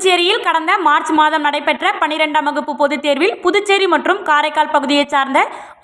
புதுச்சேரியில் கடந்த மார்ச் மாதம் நடைபெற்ற 12ஆம் வகுப்பு பொதுத் தேர்வில் புதுச்சேரி மற்றும் காரைக்கால் பகுதியைச் சார்ந்த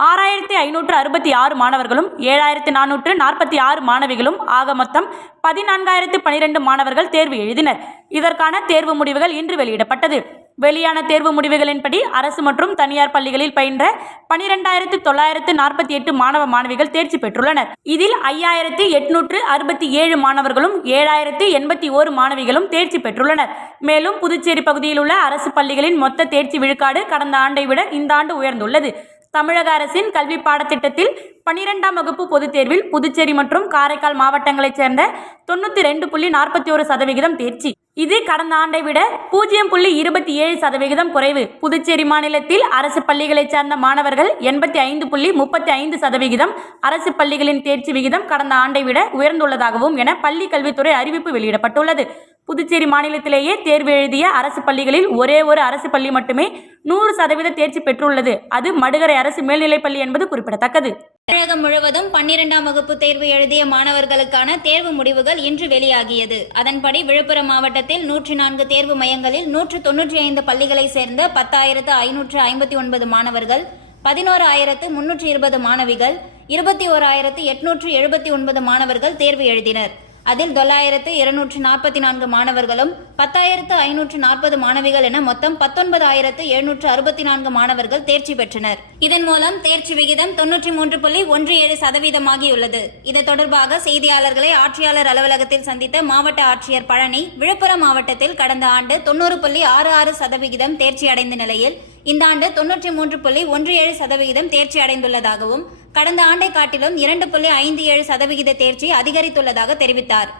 6566 மாணவர்களும் 7446 மாணவிகளும் ஆக மொத்தம் 14012 மாணவர்கள் தேர்வு எழுதினர். இதற்கான தேர்வு முடிவுகள் இன்று வெளியிடப்பட்டது. வெளியான தேர்வு முடிவுகளின்படி அரசு மற்றும் தனியார் பள்ளிகளில் பயின்ற 12948 மாணவ மாணவிகள் தேர்ச்சி பெற்றுள்ளனர். இதில் 5867 மாணவர்களும் 7081 மாணவிகளும் தேர்ச்சி பெற்றுள்ளனர். மேலும் புதுச்சேரி பகுதியில் உள்ள அரசு பள்ளிகளின் மொத்த தேர்ச்சி விழுக்காடு கடந்த ஆண்டை விட இந்த ஆண்டு உயர்ந்துள்ளது. தமிழக அரசின் கல்வி பாடத்திட்டத்தில் 12ஆம் வகுப்பு பொதுத் தேர்வில் புதுச்சேரி மற்றும் காரைக்கால் மாவட்டங்களைச் சேர்ந்த 92.41% தேர்ச்சி. இது கடந்த ஆண்டை விட 0.27% குறைவு. புதுச்சேரி மாநிலத்தில் அரசு பள்ளிகளைச் சேர்ந்த மாணவர்கள் 85.35% அரசு பள்ளிகளின் தேர்ச்சி விகிதம் கடந்த ஆண்டை விட உயர்ந்துள்ளதாகவும் என பள்ளி கல்வித்துறை அறிவிப்பு வெளியிடப்பட்டுள்ளது. புதுச்சேரி மாநிலத்திலேயே தேர்வு எழுதிய அரசு பள்ளிகளில் ஒரே ஒரு அரசு பள்ளி மட்டுமே 100% தேர்ச்சி பெற்றுள்ளது. அது மடுகரை அரசு மேல்நிலைப்பள்ளி என்பது குறிப்பிடத்தக்கது. தமிழகம் முழுவதும் 12ஆம் வகுப்பு தேர்வு எழுதிய மாணவர்களுக்கான தேர்வு முடிவுகள் இன்று வெளியாகியது. அதன்படி விழுப்புரம் மாவட்டத்தில் 104 தேர்வு மையங்களில் 195 பள்ளிகளை சேர்ந்த 10,559 மாணவர்கள், 11,320 மாணவிகள், 21,879 மாணவர்கள் தேர்வு எழுதினர். அதில் 9,244 மாணவர்களும் 10,540 மாணவிகள் என மொத்தம் 19,764 மாணவர்கள் தேர்ச்சி பெற்றனர். இதன் மூலம் தேர்ச்சி விகிதம் 93.17% ஆகியுள்ளது. இது தொடர்பாக செய்தியாளர்களை ஆட்சியாளர் அலுவலகத்தில் சந்தித்த மாவட்ட ஆட்சியர் பழனி, விழுப்புரம் மாவட்டத்தில் கடந்த ஆண்டு 90.66% தேர்ச்சி அடைந்த நிலையில் இந்த ஆண்டு 93.17% தேர்ச்சி அடைந்துள்ளதாகவும் கடந்த ஆண்டை காட்டிலும் 2.57% தேர்ச்சி அதிகரித்துள்ளதாக தெரிவித்தார்.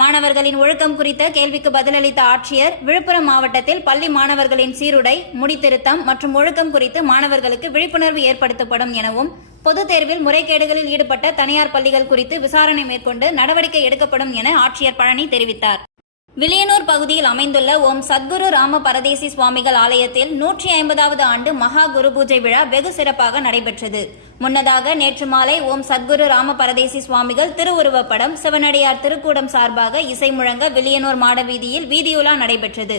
மாணவர்களின் ஒழுக்கம் குறித்த கேள்விக்கு பதிலளித்த ஆட்சியர், விழுப்புரம் மாவட்டத்தில் பள்ளி மாணவர்களின் சீருடை, முடித்திருத்தம் மற்றும் ஒழுக்கம் குறித்து மாணவர்களுக்கு விழிப்புணர்வு ஏற்படுத்தப்படும் எனவும் பொதுத் தேர்வில் முறைகேடுகளில் ஈடுபட்ட தனியார் பள்ளிகள் குறித்து விசாரணை மேற்கொண்டு நடவடிக்கை எடுக்கப்படும் என ஆட்சியர் பழனி தெரிவித்தார். வில்லியனூர் பகுதியில் அமைந்துள்ள ஓம் சத்குரு ராம பரதேசி சுவாமிகள் ஆலயத்தில் 150வது ஆண்டு மகா குரு பூஜை விழா வெகு சிறப்பாக நடைபெற்றது. முன்னதாக நேற்று மாலை ஓம் சத்குரு ராம பரதேசி சுவாமிகள் திருவுருவப்படம் சிவனடியார் திருக்கூடம் சார்பாக இசை முழங்க வில்லியனூர் மாடவீதியில் வீதியுலா நடைபெற்றது.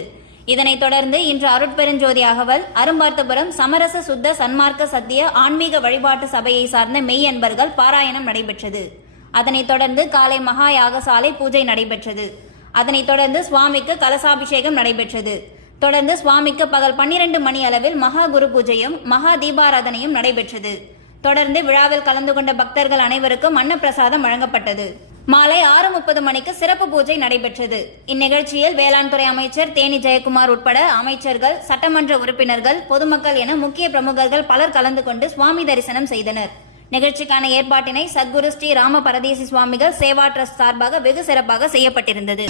இதனைத் தொடர்ந்து இன்று அருட்பெருஞ்சோதி அகவல், அரும்பார்த்தபுரம் சமரச சுத்த சன்மார்க்க சத்திய ஆன்மீக வழிபாட்டு சபையை சார்ந்த மெய்யன்பர்கள் பாராயணம் நடைபெற்றது. அதனைத் தொடர்ந்து காலை மகா யாகசாலை பூஜை நடைபெற்றது. அதனைத் தொடர்ந்து சுவாமிக்கு கலசாபிஷேகம் நடைபெற்றது. தொடர்ந்து சுவாமிக்கு பகல் 12 மணி அளவில் மகா குரு பூஜையும் மகா தீபாராதனையும் நடைபெற்றது. தொடர்ந்து விழாவில் கலந்து கொண்ட பக்தர்கள் அனைவருக்கும் அன்னப்பிரசாதம் வழங்கப்பட்டது. மாலை 6:30 மணிக்கு சிறப்பு பூஜை நடைபெற்றது. இந்நிகழ்ச்சியில் வேளாண் துறை அமைச்சர் தேனி ஜெயக்குமார் உட்பட அமைச்சர்கள், சட்டமன்ற உறுப்பினர்கள், பொதுமக்கள் என முக்கிய பிரமுகர்கள் பலர் கலந்து கொண்டு சுவாமி தரிசனம் செய்தனர். நிகழ்ச்சிக்கான ஏற்பாட்டினை சத்குரு ஸ்ரீ ராம பரதேசி சுவாமிகள் சேவா டிரஸ்ட் சார்பாக வெகு சிறப்பாக செய்யப்பட்டிருந்தது.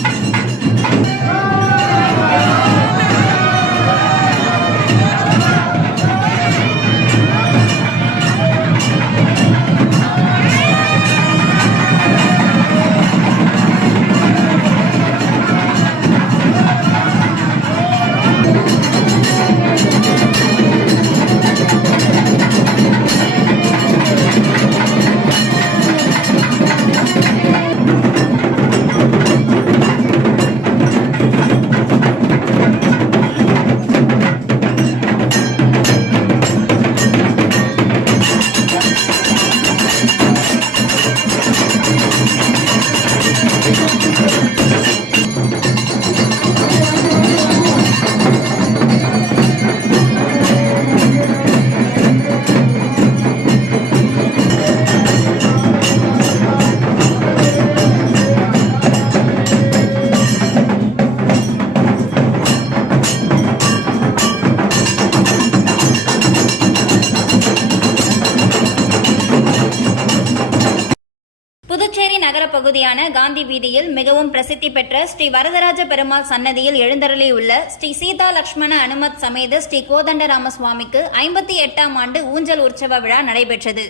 புதுச்சேரி நகர பகுதியான காந்தி வீதியில் மிகவும் பிரசித்தி பெற்ற ஸ்ரீ வரதராஜ பெருமாள் சன்னதியில் எழுந்தருளியுள்ள ஸ்ரீ சீதா லட்சுமண அனுமத் சமேத ஸ்ரீ கோதண்டராம சுவாமிக்கு 58ஆம் ஆண்டு ஊஞ்சல் உற்சவ விழா நடைபெற்றது.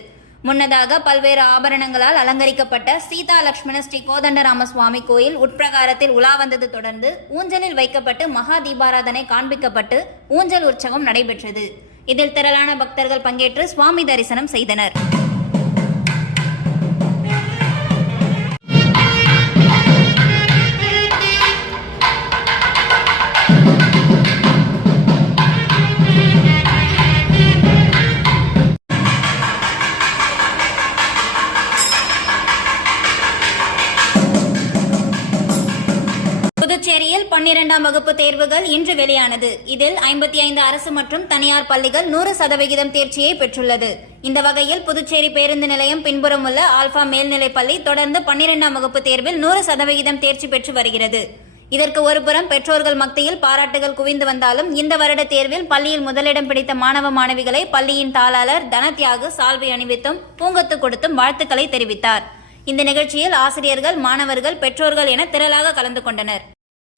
முன்னதாக பல்வேறு ஆபரணங்களால் அலங்கரிக்கப்பட்ட சீதா லட்சுமண ஸ்ரீ கோதண்டராம சுவாமி கோயில் உட்பிரகாரத்தில் உலா வந்தது. தொடர்ந்து ஊஞ்சலில் வைக்கப்பட்டு மகா தீபாராதனை காண்பிக்கப்பட்டு ஊஞ்சல் உற்சவம் நடைபெற்றது. இதில் திரளான பக்தர்கள் பங்கேற்று சுவாமி தரிசனம் செய்தனர். புதுச்சேரியில் 12ஆம் வகுப்பு தேர்வுகள் இன்று வெளியானது. இதில் 55 அரசு மற்றும் தனியார் பள்ளிகள் 100% தேர்ச்சியை பெற்றுள்ளது. இந்த வகையில் புதுச்சேரி பேருந்து நிலையம் பின்புறம் உள்ள ஆல்பா மேல்நிலைப் பள்ளி தொடர்ந்து 12ஆம் வகுப்பு தேர்வில் 100% தேர்ச்சி பெற்று வருகிறது. இதற்கு ஒருபுறம் பெற்றோர்கள் மத்தியில் பாராட்டுகள் குவிந்து வந்தாலும் இந்த வருட தேர்வில் பள்ளியில் முதலிடம் பிடித்த மாணவ மாணவிகளை பள்ளியின் தாளாளர் தனத்யாகு சால்வை அணிவித்தும் பூங்கொத்து கொடுத்தும் வாழ்த்துக்களை தெரிவித்தார். இந்த நிகழ்ச்சியில் ஆசிரியர்கள், மாணவர்கள், பெற்றோர்கள் என திரளாக கலந்து கொண்டனர்.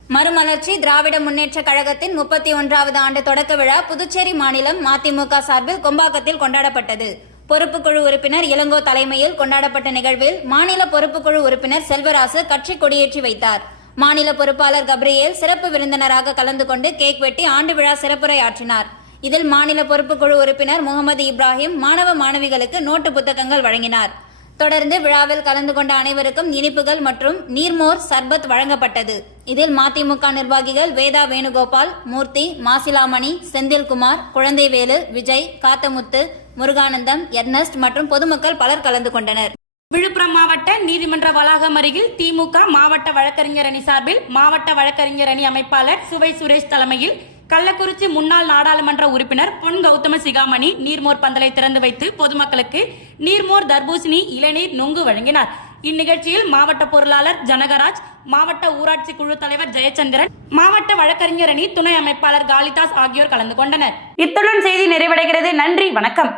மறுமலர்ச்சி திராவிட முன்னேற்ற கழகத்தின் 31வது ஆண்டு தொடக்க விழா புதுச்சேரி மாநிலம் மதிமுக சார்பில் கொம்பாக்கத்தில் கொண்டாடப்பட்டது. பொறுப்புக்குழு உறுப்பினர் இளங்கோ தலைமையில் கொண்டாடப்பட்ட நிகழ்வில் மாநில பொறுப்புக்குழு உறுப்பினர் செல்வராசு கட்சி கொடியேற்றி வைத்தார். மாநில பொறுப்பாளர் கப்ரியேல் சிறப்பு விருந்தினராக கலந்து கொண்டு கேக் வெட்டி ஆண்டு விழா சிறப்புரை ஆற்றினார். இதில் மாநில பொறுப்புக்குழு உறுப்பினர் முகமது இப்ராஹிம் மாணவ மாணவிகளுக்கு நோட்டு புத்தகங்கள் வழங்கினார். தொடர்ந்து விழாவில் கலந்து கொண்ட அனைவருக்கும் இனிப்புகள் மற்றும் நீர்மோர் சர்பத் வழங்கப்பட்டது. இதில் மதிமுக நிர்வாகிகள் வேதா வேணுகோபால், மூர்த்தி, மாசிலாமணி, செந்தில்குமார், குழந்தைவேலு, விஜய், காத்தமுத்து, முருகானந்தம், எர்னஸ்ட் மற்றும் பொதுமக்கள் பலர் கலந்து கொண்டனர். விழுப்புரம் மாவட்ட நீதிமன்ற வளாகம் அருகில் திமுக மாவட்ட வழக்கறிஞர் அணி சார்பில் மாவட்ட வழக்கறிஞர் அணி அமைப்பாளர் சுவை சுரேஷ் தலைமையில் கள்ளக்குறிச்சி முன்னாள் நாடாளுமன்ற உறுப்பினர் பொன் கௌதம சிகாமணி நீர்மோர் பந்தலை திறந்து வைத்து பொதுமக்களுக்கு நீர்மோர், தர்பூசணி, இளநீர், நுங்கு வழங்கினார். இந்நிகழ்ச்சியில் மாவட்ட பொருளாளர் ஜனகராஜ், மாவட்ட ஊராட்சி குழு தலைவர் ஜெயச்சந்திரன், மாவட்ட வழக்கறிஞர் அணி துணை அமைப்பாளர் காளிதாஸ் ஆகியோர் கலந்து கொண்டனர். இத்துடன் செய்தி நிறைவடைகிறது. நன்றி, வணக்கம்.